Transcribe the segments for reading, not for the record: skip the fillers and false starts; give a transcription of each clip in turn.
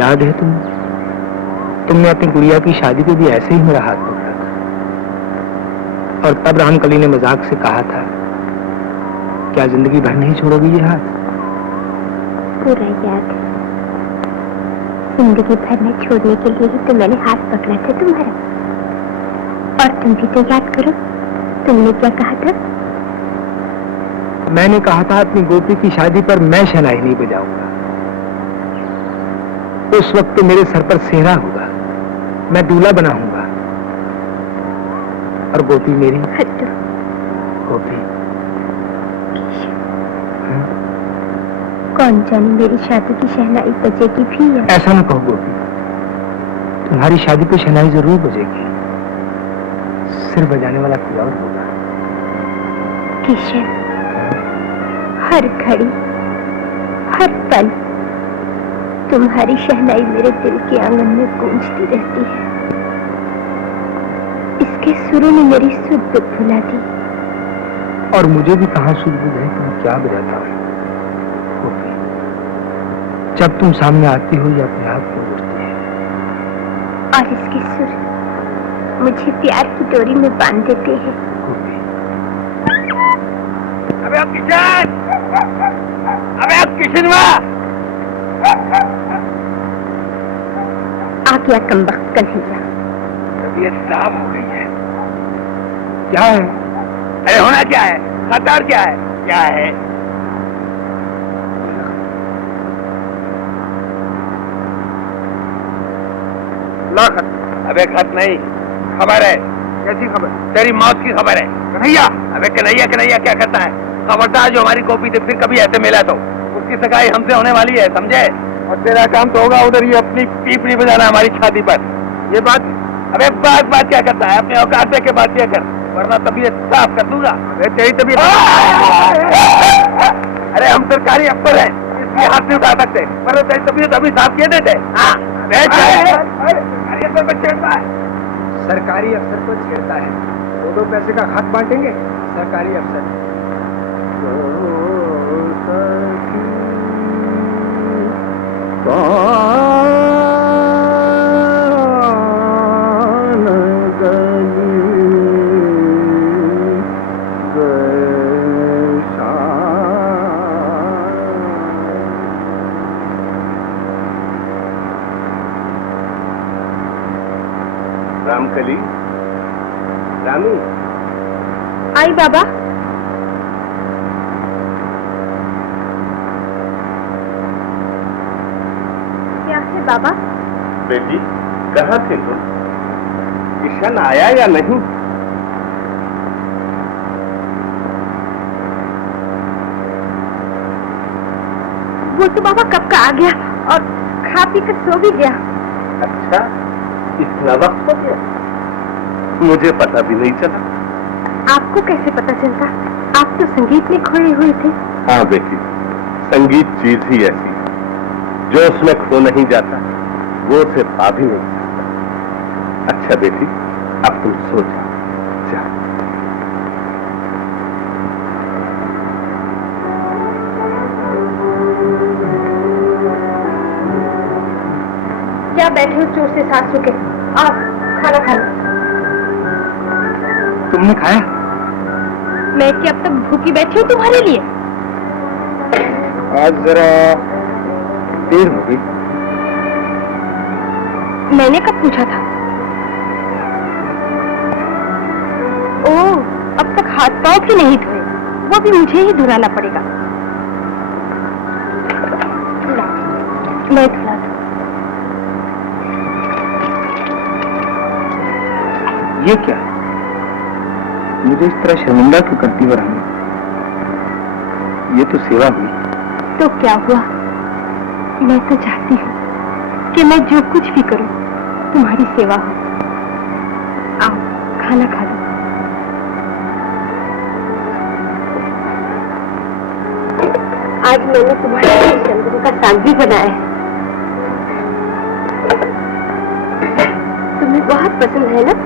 याद है तुमने अपनी गुड़िया की शादी पे भी ऐसे ही मेरा हाथ पकड़ा था, और तब रामकली ने मजाक से कहा था, क्या जिंदगी भर नहीं छोड़ोगी ये हाथ? पूरा याद है। जिंदगी भर में छोड़ने के लिए ही तो मैंने हाथ पकड़ा था तुम्हारा। और तुम भी तो याद करो, तुमने क्या कहा था? मैंने कहा था अपनी गोपी की शादी पर मैं शहनाई नहीं बजाऊंगा। उस वक्त मेरे सर पर सेहरा होगा, मैं दूल्हा बना हूंगा, और गोपी मेरी गोपी। कौन जाने मेरी शादी की शहनाई बजेगी भी या? ऐसा न कहो गोपी, तुम्हारी शादी पे शहनाई जरूर बजेगी, सिर बजाने वाला कोई और होगा। किशन, हर घड़ी हर पल तुम्हारी शहनाई मेरे दिल के आंगन में गूंजती रहती है। इसके सुरों ने मेरी सुध बुध भुला दी। और मुझे भी कहाँ सुध बुध है कि मैं क्या बजाता हूँ। जब तुम सामने आती हो या अपने आप को उड़ती है। और इसके सुर मुझे प्यार की डोरी में बांध देते हैं। अबे अब किशन, अबे अब किशनवा आ गया कमबख्त कन्हैया। तबीयत खराब हो गई है। क्या है? अरे होना क्या है? खतर क्या है? क्या है? ला खत। अबे खत नहीं, खबर है। कैसी खबर? तेरी मौत की खबर है। कन्हैया, अबे कन्हैया कन्हैया क्या करता है? खबरदार, जो हमारी गोपी से फिर कभी ऐसे मिला तो उसकी सगाई हमसे होने वाली है, समझे? और तेरा काम तो होगा उधर ये अपनी पीपड़ी बजाना हमारी छाती पर। ये बात, अबे बात क्या करता है? अपने औकात के बात क्या कर, वरना तबीयत साफ कर दूंगा। अरे तेरी तबीयत, अरे हम सरकारी अफसर हैं, इसलिए हाथ नहीं उठा सकते, वरना तेरी तबीयत अभी साफ किए देते। सरकारी अफसर को छेड़ता है, 2-2 पैसे का खत बांटेंगे सरकारी अफसर। रामकली, रामी, आई बाबा। क्या है बाबा? बेटी, कहाँ थे तुम? किशन आया या नहीं? वो तो बाबा कब का आ गया और खा पी कर सो भी गया। अच्छा, इतना वक्त हो गया? मुझे पता भी नहीं चला। आपको कैसे पता चलता? आप तो संगीत में खोए हुए थे। हाँ बेटी, संगीत चीज ही ऐसी, जो उसमें खो नहीं जाता वो उसे पा भी नहीं सकता। अच्छा बेटी, अब तुम सो जाओ। क्या बैठे हो चोर से सासू के? आप खाना खा लो। तुमने खाया? मैं क्या अब तक भूखी बैठी हूँ तुम्हारे लिए? आज जरा देर हो गई। मैंने कब पूछा था? ओह, अब तक हाथ पांव भी नहीं धोए, वो भी मुझे ही धुलाना पड़ेगा। मैं धुला दूं। ये क्या? मुझे इस तरह शर्मिंदा क्यों करती हो रानी? ये तो सेवा हुई। तो क्या हुआ? मैं तो चाहती हूँ कि मैं जो कुछ भी करूँ तुम्हारी सेवा हो। आओ खाना खा लो। आज मैंने तुम्हारे लिए चंद्र का साग भी बनाया है। तुम्हें बहुत पसंद है ना?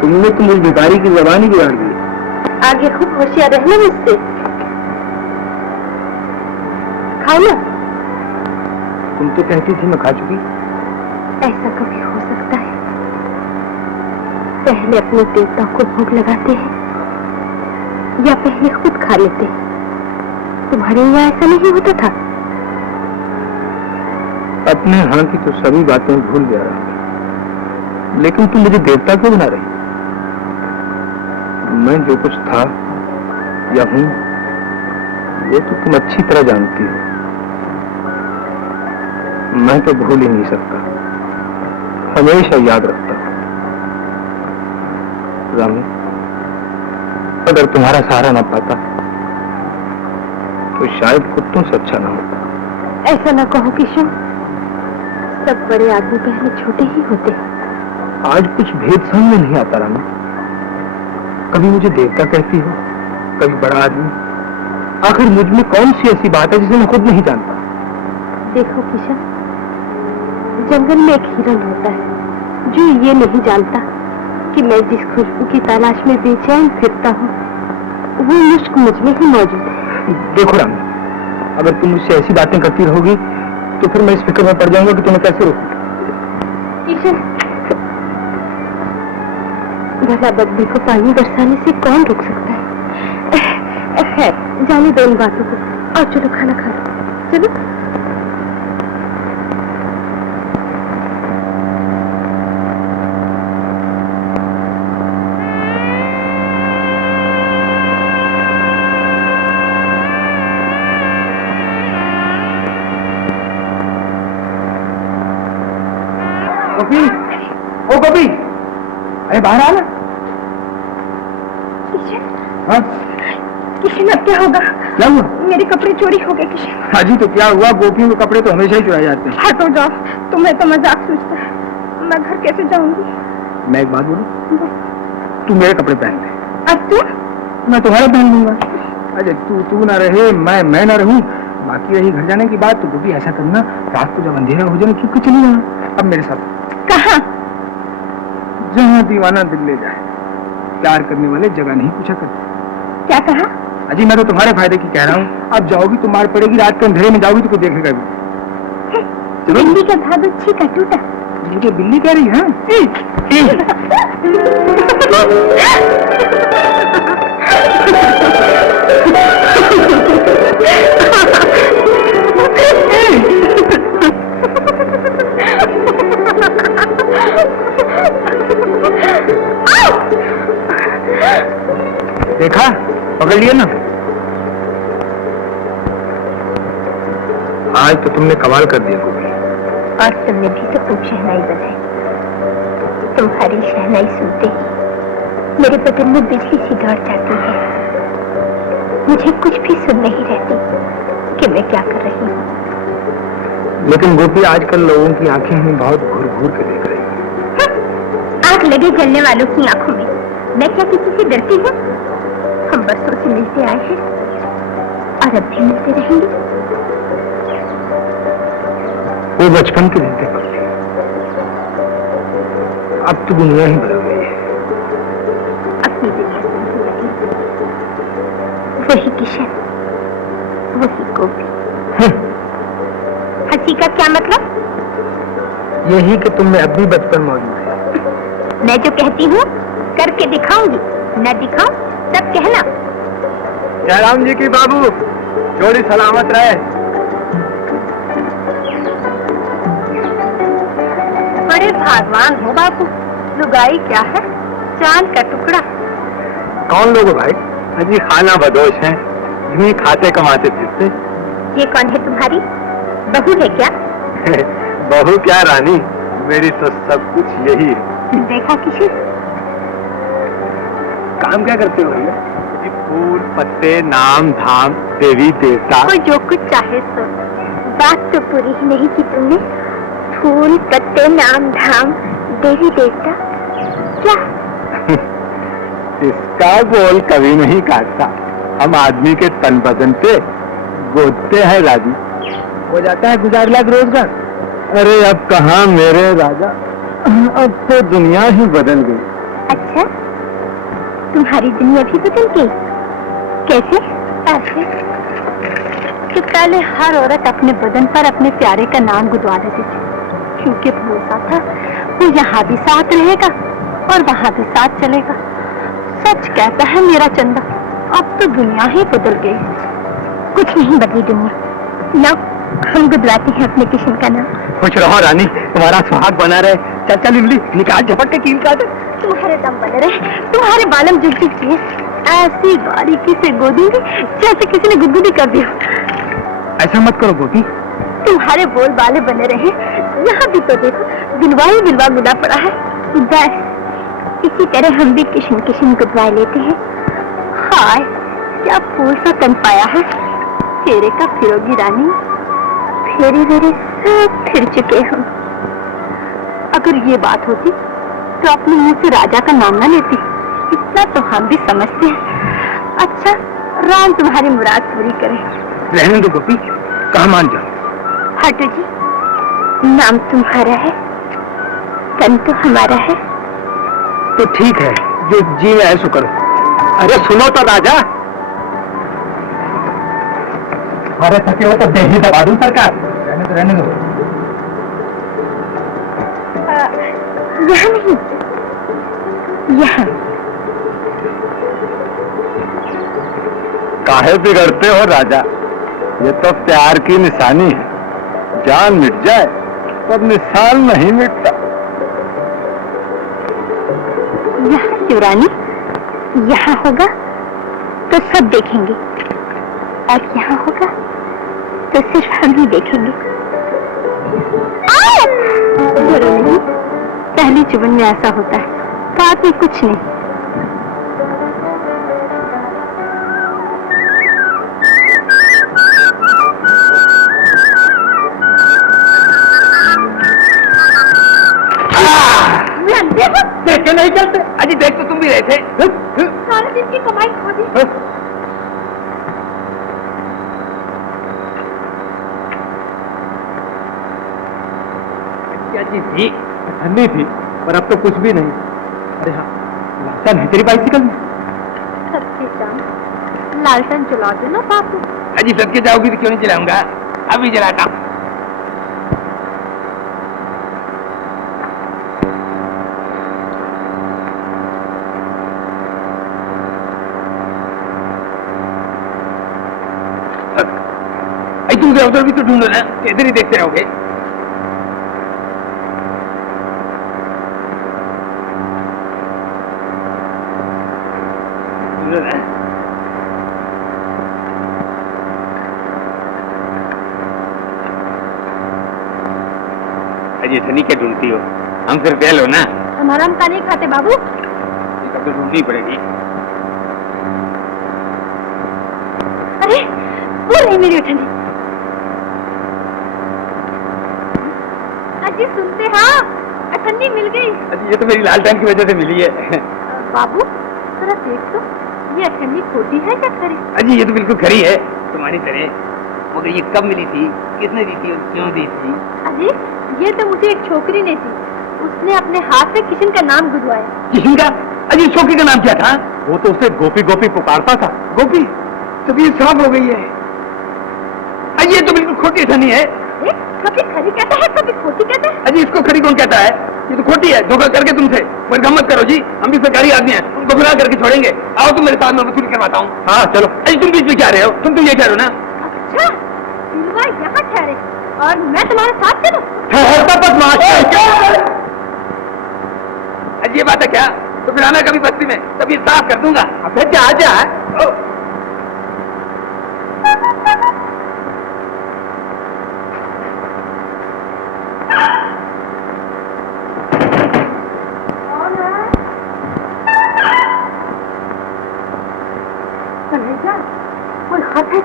तुमने तो मुझ भिखारी की जबान ही बिगाड़ दी। आगे खूब होशियार रहना मुझसे। खाओ ना। तुम तो कहती थी मैं खा चुकी। ऐसा कभी हो सकता है? पहले अपने देवता को भोग लगाते हैं या पहले खुद खा लेते हैं? तुम्हारे यहाँ ऐसा नहीं होता था? अपने हाँ की तो सभी बातें भूल गया रहा, लेकिन तुम मुझे देवता क्यों बना रही? मैं जो कुछ था या हूं ये तो तुम अच्छी तरह जानती हो। मैं तो भूल ही नहीं सकता, हमेशा याद रखता हूं। रामी, अगर तुम्हारा सहारा ना पाता तो शायद खुद तुमसे अच्छा ना होता। ऐसा ना कहो किशोर, सब बड़े आदमी पहले छोटे ही होते हैं। आज कुछ भेद समझ में नहीं आता रामी। कभी मुझे देवता कहती हो, कभी बड़ा आदमी। आखिर मुझ में कौन सी ऐसी बात है जिसे मैं खुद नहीं जानता? देखो किशन, जंगल में एक हिरन होता है जो ये नहीं जानता कि मैं जिस खुशबू की तलाश में बेचैन फिरता हूँ वो मुश्क मुझ में ही मौजूद है। देखो रामी, अगर तुम मुझसे ऐसी बातें करती रहोगी तो फिर मैं इस फिक्र में पड़ जाऊंगा कि तुम्हें कैसे रोकूं। किशन, भला बदले को पानी बरसाने से कौन रोक सकता है? खैर, जाने दो इन बातों को और चलो खाना खा लो। चलो। गोपी, ओ गोपी, अरे बाहर आ ना। किशन, हाँ? किशन अब क्या होगा? क्या हुआ? मेरे कपड़े चोरी हो गए किशन। हाजी तो क्या हुआ? गोपियों के कपड़े तो हमेशा ही चुराए जाते हैं। हटो जाओ, तुम्हें तो मजाक सूझता है। मैं घर कैसे जाऊंगी? मैं एक बात बोलूं? तू मेरे कपड़े पहन ले। अब तू? मैं तुम्हारे पहन लूंगा। अरे तू ना रहे, मैं ना रहूं। बाकी रही घर जाने की बात, तो गोपी ऐसा करना, रात को जब अंधेरा हो जाए चुप के चली जाना अब मेरे साथ। कहाँ? जहाँ दीवाना दिल ले जाए। प्यार करने वाले जगह नहीं पूछा करते। क्या कहा? अजी मैं तो तुम्हारे फायदे की कह रहा हूँ। अब जाओगी तो मार पड़ेगी, रात के अंधेरे में जाओगी तो कोई देखेगा भी। चलो। बिल्ली का धागा छीका टूटा। मुझे बिल्ली कह रही है? देखा, पकड़ लिया ना। आज तो तुमने कमाल कर दिया गोपी। और तुमने भी तो खूब शहनाई बजाई। तुम्हारी शहनाई सुनते ही मेरे बदन में बिजली सी दौड़ जाती है। मुझे कुछ भी सुन नहीं रहती कि मैं क्या कर रही हूँ। लेकिन गोपी आजकल लोगों की आंखें हमें बहुत घूर घूर के देख रही हैं। आग लगे जलने वालों की आंखों में मैं क्या किसी से डरती हूँ? हम बरसों से मिलते आए हैं और अब भी मिलते रहेंगे। वो बचपन के दिन थे गोपी। अब तो दुनिया ही बदल गई है। अपनी दुनिया वही किशन, वही गोपी। हंसी का क्या मतलब? यही कि तुम में अब भी बचपन मौजूद है। मैं जो कहती हूँ करके दिखाऊंगी, न दिखाऊं तब कहना। जयराम जी की बाबू, जोड़ी सलामत रहे। बड़े भागवान हो बाबू। लुगाई क्या है? चांद का टुकड़ा। कौन लोग हो भाई? अजी खाना बदोश है, यूं ही खाते कमाते फिरते। ये कौन है तुम्हारी बहू है क्या? बहू क्या रानी, मेरी तो सब कुछ यही है। देखा किसी? काम क्या करते हो भैया? फूल पत्ते नाम धाम देवी देवता। कोई जो कुछ चाहे सो। बात तो पूरी ही नहीं की तुमने। फूल पत्ते नाम धाम देवी देवता क्या? इसका बोल कभी नहीं काटता। हम आदमी के तन बदन पे गोदते हैं राजी। हो जाता है गुजार लाख रोजगार। अरे अब कहाँ मेरे राजा, अब तो दुनिया ही बदल गई। अच्छा, तुम्हारी दुनिया भी बदल गई? कैसे? ऐसे के पहले हर औरत अपने बदन पर अपने प्यारे का नाम गुदवा देती थी, क्योंकि भरोसा था वो यहाँ भी साथ रहेगा और वहाँ भी साथ चलेगा। सच कहता है मेरा चंदा, अब तो दुनिया ही बदल गई। कुछ नहीं बदली दुनिया। लो, हम गुदवाते हैं अपने किशन का नाम। खुश रहो रानी, तुम्हारा सुहाग बना रहे। चल चल इमली, निकाल झपट के कील काट। तुम्हारे दम बने रहे, तुम्हारे बालम जुट किए, ऐसी बारीकी से गोदूंगी जैसे किसी ने गुदगुदी कर दिया। ऐसा मत करो गोपी। तुम्हारे बोल बाले बने रहे, यहाँ भी तो देखो दिलवा ही दिलवा मिला पड़ा है। बस इसी तरह हम भी किशन किशन गुदवा लेते हैं। हाय क्या फूल सा तन पाया है, फेरे का फिरोगी रानी। फेरे मेरे सब फिर चुके हम। अगर ये बात होती तो अपने मुंह से राजा का नाम ना लेती, इतना तो हम भी समझते हैं। अच्छा, राम तुम्हारी मुराद पूरी करे। रहने दो गोपी, कहाँ मान जाओ। हटो जी, नाम तुम्हारा है, तन तो हमारा है। तो ठीक है, जो जी में है सो करो। अरे सुनो तो राजा, अरे थके हो तो देही दबा दूं सरकार। रहने दो रहने दो। यहाँ नहीं, यहाँ। काहे बिगड़ते हो राजा, ये तो प्यार की निशानी है। जान मिट जाए पर निशान नहीं मिटता। यहाँ शिवरानी, यहाँ होगा तो सब देखेंगे, और यहाँ होगा तो सिर्फ हम ही देखेंगे। डरो नहीं, पहली चुभन में ऐसा होता है, बाद में कुछ नहीं। देख के नहीं चलते। अजी देख तो तुम भी रहे थे। सारे दिन की कमाई खो दी। क्या चीज थी? ठंडी थी, पर अब तो कुछ भी नहीं। अरे हाँ, लालटेन है तेरी बाइसिकल में? लालटेन चला दो ना बापू। अजी सद के जाओगी तो क्यों नहीं चलाऊंगा, अभी जलाता हूँ। तुम उधर भी तो ढूंढो ना, इधर ही देखते रहोगे। अजी सनी क्या ढूंढती हो, हम सिर्फ फेल हो ना। हमारा हम का नहीं खाते बाबू। ये तो ढूंढनी पड़ेगी। अरे वो नहीं मेरी उठनी। अजी सुनते हाँ, अठन्नी मिल गई। अजी ये तो मेरी लालटेन की वजह से मिली है। बाबू जरा देख तो, ये अठन्नी खोटी है क्या खरी? अजी ये तो बिल्कुल खरी है, तुम्हारी तरह। मगर ये कब मिली थी, किसने दी थी और क्यों दी थी? अजी ये तो मुझे एक छोकरी ने दी, उसने अपने हाथ से किशन का नाम गुदवाया। किशन का? अजी छोकरी का नाम क्या था? वो तो उसे गोपी गोपी पुकारता था। गोपी? तब ये साफ हो गई है। अजी ये तो बिल्कुल खोटी सनी है। कभी खरी कहता है, कभी खोटी कहता है। अजी इसको खरी कौन कहता है? ये तो खोटी है, धोखा करके तुमसे। पर गम मत करो जी, हम भी सरकारी आदमी हैं, उनको गुनाह करके छोड़ेंगे। आओ तुम मेरे साथ, में वसूली करवाता हूँ। हाँ चलो। अजी तुम बीच में क्या रहे हो? तुम तो ये कह रहे हो ना। अच्छा, दिलवा यहाँ ठहरे और मैं तुम्हारे साथ चलूं? अजी ये बात है क्या? तो फिर आना कभी बस्ती में, तभी साफ कर दूंगा। अबे जा जा।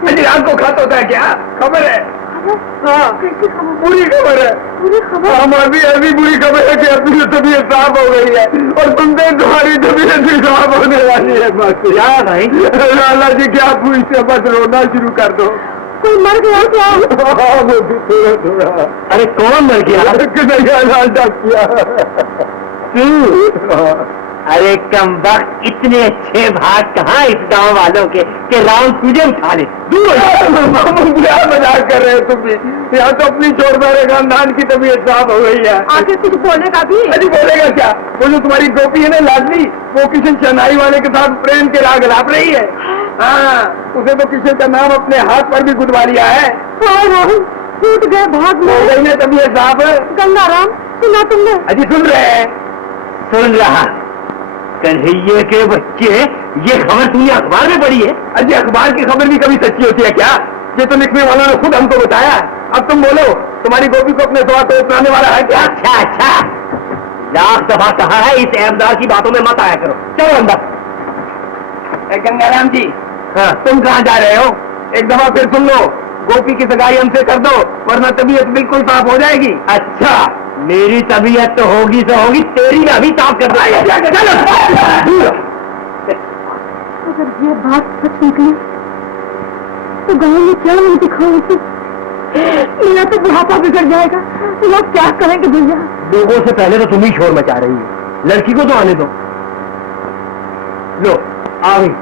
अजी रात को खाता होता है क्या? खबर है? हाँ पूरी खबर है। पूरी खबर? हम अभी बुरी खबर है कि अपनी तबीयत साफ हो गई है और तुमसे तुम्हारी तबीयत भी साफ होने वाली है। बस याद आई लाला जी क्या पूछते, बस रोना शुरू कर दो। कोई मर गया क्या? हाँ वो भी थोड़ा थोड़ा। अरे कौन मर गया? कन्हैया लाल डाक किया। अरे कम वक्त इतने अच्छे भाग कहाँ इस गांव वालों के कि राम तुझे उठा ले। क्या मजाक कर रहे हो तुम भी? यहाँ तो अपनी चोर मेरे खानदान की तबीयत साफ हो गई है। आगे कुछ बोलेगा भी? अरे बोलेगा क्या? वो जो तुम्हारी गोपी है ना लाडली, वो किसी चेन्नई वाले के साथ प्रेम के राग लाप रही है। हाँ, उसे तो किसी का नाम अपने हाथ पर भी गुदवा लिया है। टूट गए भाग में। हो गई ना तबीयत साफ। गंगाराम सुना तुमने? अजी सुन रहे हैं? सुन रहा। कन्हैया के बच्चे, ये खबर तुमने अखबार में पढ़ी है? अजी अखबार की खबर भी कभी सच्ची होती है क्या? ये तो लिखने वालों ने खुद हमको बताया। अब तुम बोलो, तुम्हारी गोपी को अपने सवा को अपनाने वाला है क्या? अच्छा अच्छा, लाख दफा कहा है इस ऐबदार की बातों में मत आया करो। चलो अंदर। गंगाराम जी, हाँ तुम कहाँ जा रहे हो? एक दफा फिर सुन लो, गोपी की सगाई हमसे कर दो, वरना तबीयत बिल्कुल साफ हो जाएगी। अच्छा, मेरी तबीयत तो होगी, तेरी में अभी साफ करना है। चलो। अगर ये बात सच निकली तो गाँव में क्या नहीं दिखाऊंगी। मेरा तो बुढ़ापा बिगड़ जाएगा। लोग क्या कहेंगे भैया? लोगों से पहले तो तुम ही शोर मचा रही हो। लड़की को तो आने दो। लो आ गई।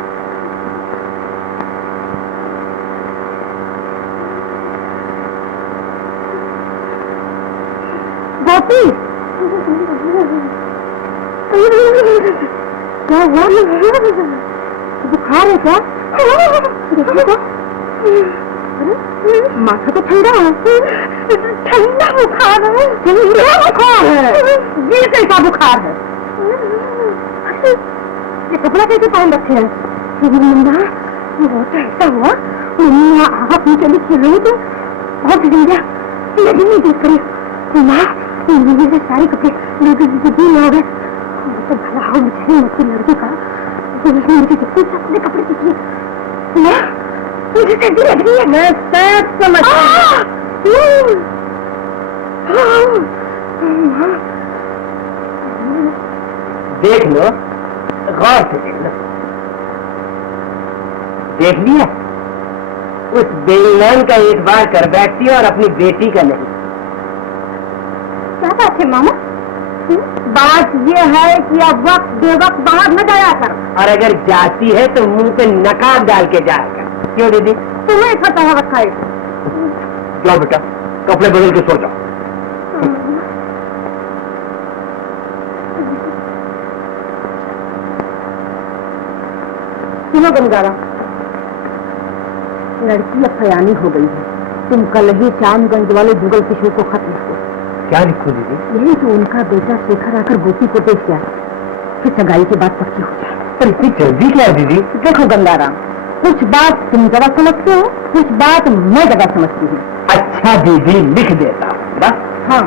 गोपी, क्या हुआ? बुखार है क्या? माथा तो ठंडा है। ठंडा बुखार है? ठंडा बुखार है? ये कैसा बुखार है? ये कपड़ा कैसे पहन रखे हैं? मुन्ना, वो तो ऐसा हुआ, मुन्ना आप नीचे लिखी रही थी बहुत गया, लेकिन नहीं देख रही। मुझे सारे कपड़े नहीं हो गए। तो भला हो मुझे मच्छी लड़की का, मुझे कितने अपने कपड़े दिखिए। मुझे सर्दी लग रही है। मैं सब समझ देख लो, गौर से देख लो। देख लिया? उस बेईमान का एतबार कर बैठती है और अपनी बेटी का नहीं। क्या बात है मामा? बात ये है कि अब वक्त बेवक्त बाहर न जाया कर। और अगर जाती है तो मुंह पे नकाब डाल के जाएगा। क्यों दीदी? तुम्हें पता है रखा है। जाओ बेटा, कपड़े बदल के सो जाओ। सुनो गंगारा, लड़की अब सयानी हो गई है। तुम कल ही चांदगंज वाले जुगल किशोर को खत लिखो। क्या लिखो दीदी? यही तो उनका बेटा शेखर आकर गोपी को देख गया, फिर सगाई की बात पक्की हो जाए। पर इतनी जल्दी क्या है दीदी? देखो गंगाराम, कुछ बात तुम जरा समझते हो, कुछ बात मैं जरा समझती हूँ। अच्छा दीदी, लिख देता हूँ बस। हाँ,